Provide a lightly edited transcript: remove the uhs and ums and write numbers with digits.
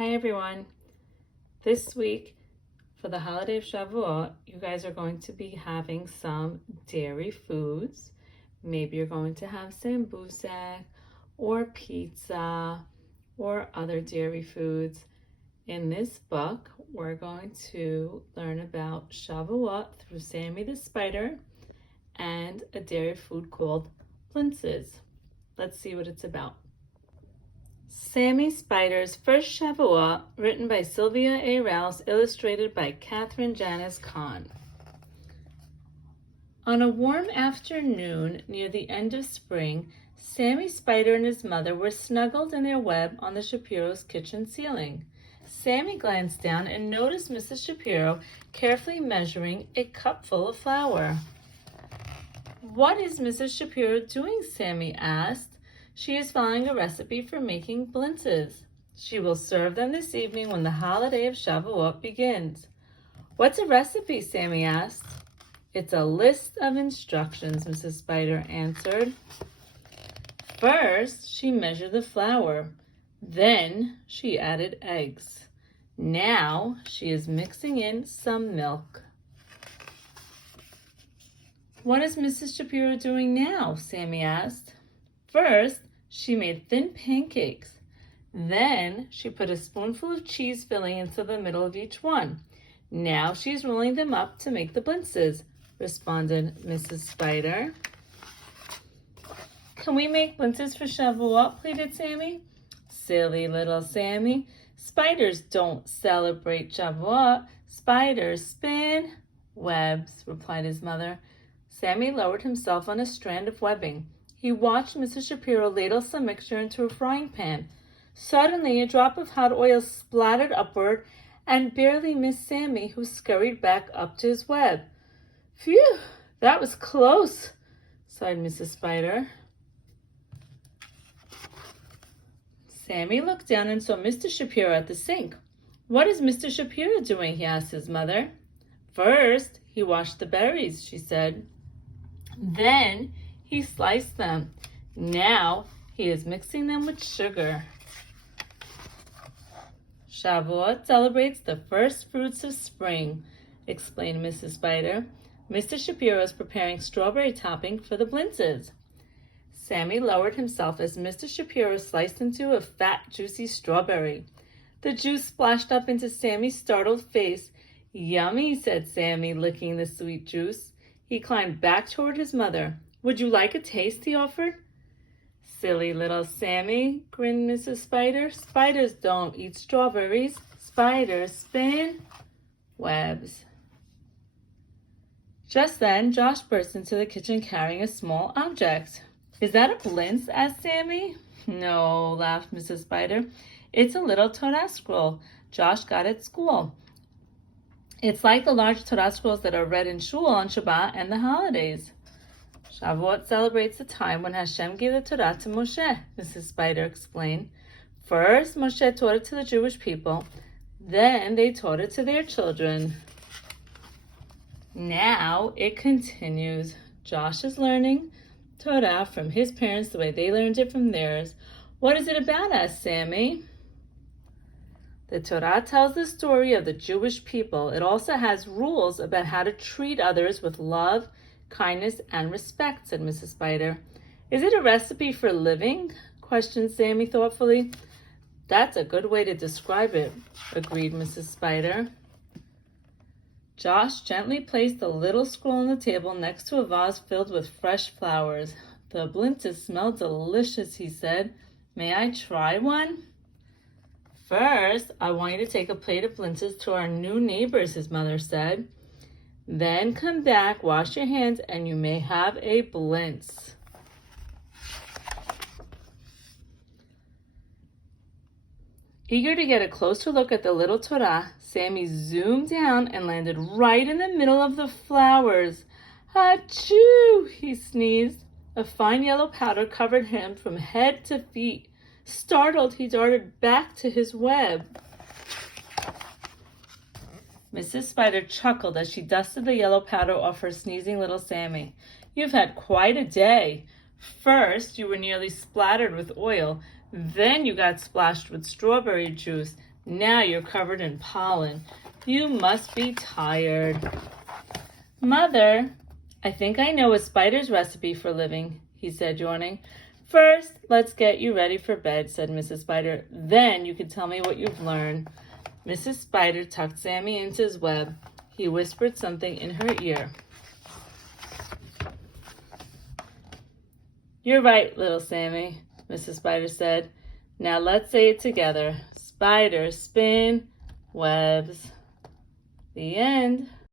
Hi everyone. This week for the holiday of Shavuot, you guys are going to be having some dairy foods. Maybe you're going to have sambusak or pizza or other dairy foods. In this book, we're going to learn about Shavuot through Sammy the spider and a dairy food called blintzes. Let's see what it's about. Sammy Spider's First Shavuot, written by Sylvia A. Rouss, illustrated by Catherine Janice Kahn. On a warm afternoon near the end of spring, Sammy Spider and his mother were snuggled in their web on the Shapiro's kitchen ceiling. Sammy glanced down and noticed Mrs. Shapiro carefully measuring a cupful of flour. "What is Mrs. Shapiro doing?" Sammy asked. "She is following a recipe for making blintzes. She will serve them this evening when the holiday of Shavuot begins." "What's a recipe?" Sammy asked. "It's a list of instructions," Mrs. Spider answered. First, she measured the flour. Then she added eggs. Now she is mixing in some milk. "What is Mrs. Shapiro doing now?" Sammy asked. First, she made thin pancakes. Then she put a spoonful of cheese filling into the middle of each one. Now she's rolling them up to make the blintzes, responded Mrs. Spider. "Can we make blintzes for Shavuot?" pleaded Sammy. "Silly little Sammy. Spiders don't celebrate Shavuot. Spiders spin webs," replied his mother. Sammy lowered himself on a strand of webbing. He watched Mrs. Shapiro ladle some mixture into a frying pan. Suddenly, a drop of hot oil splattered upward and barely missed Sammy, who scurried back up to his web. "Phew, that was close," sighed Mrs. Spider. Sammy looked down and saw Mr. Shapiro at the sink. "What is Mr. Shapiro doing?" he asked his mother. "First, he washed the berries," she said. "Then he sliced them. Now he is mixing them with sugar." "Shavuot celebrates the first fruits of spring," explained Mrs. Spider. "Mr. Shapiro is preparing strawberry topping for the blintzes." Sammy lowered himself as Mr. Shapiro sliced into a fat, juicy strawberry. The juice splashed up into Sammy's startled face. "Yummy," said Sammy, licking the sweet juice. He climbed back toward his mother. "Would you like a taste?" he offered. "Silly little Sammy," grinned Mrs. Spider. "Spiders don't eat strawberries. Spiders spin webs." Just then, Josh burst into the kitchen carrying a small object. "Is that a blintz?" asked Sammy. "No," laughed Mrs. Spider. "It's a little Torah scroll Josh got at school. It's like the large Torah scrolls that are read in shul on Shabbat and the holidays." "Shavuot celebrates the time when Hashem gave the Torah to Moshe," Mrs. Spider explained. "First, Moshe taught it to the Jewish people. Then they taught it to their children. Now it continues. Josh is learning Torah from his parents the way they learned it from theirs." "What is it about?" asked Sammy. "The Torah tells the story of the Jewish people. It also has rules about how to treat others with love, kindness, and respect," said Mrs. Spider. "Is it a recipe for living?" questioned Sammy thoughtfully. "That's a good way to describe it," agreed Mrs. Spider. Josh gently placed the little scroll on the table next to a vase filled with fresh flowers. "The blintzes smell delicious," he said. "May I try one?" "First, I want you to take a plate of blintzes to our new neighbors," his mother said. "Then come back, wash your hands, and you may have a blintz." Eager to get a closer look at the little Torah, Sammy zoomed down and landed right in the middle of the flowers. "Achoo!" he sneezed. A fine yellow powder covered him from head to feet. Startled, he darted back to his web. Mrs. Spider chuckled as she dusted the yellow powder off her sneezing little Sammy. "You've had quite a day. First, you were nearly splattered with oil. Then you got splashed with strawberry juice. Now you're covered in pollen. You must be tired. Mother, I think I know a spider's recipe for living, he said, yawning. First, let's get you ready for bed, said Mrs. Spider. Then you can tell me what you've learned. Mrs. Spider tucked Sammy into his web. He whispered something in her ear. You're right, little Sammy, Mrs. Spider said. Now let's say it together. Spiders spin webs. The end.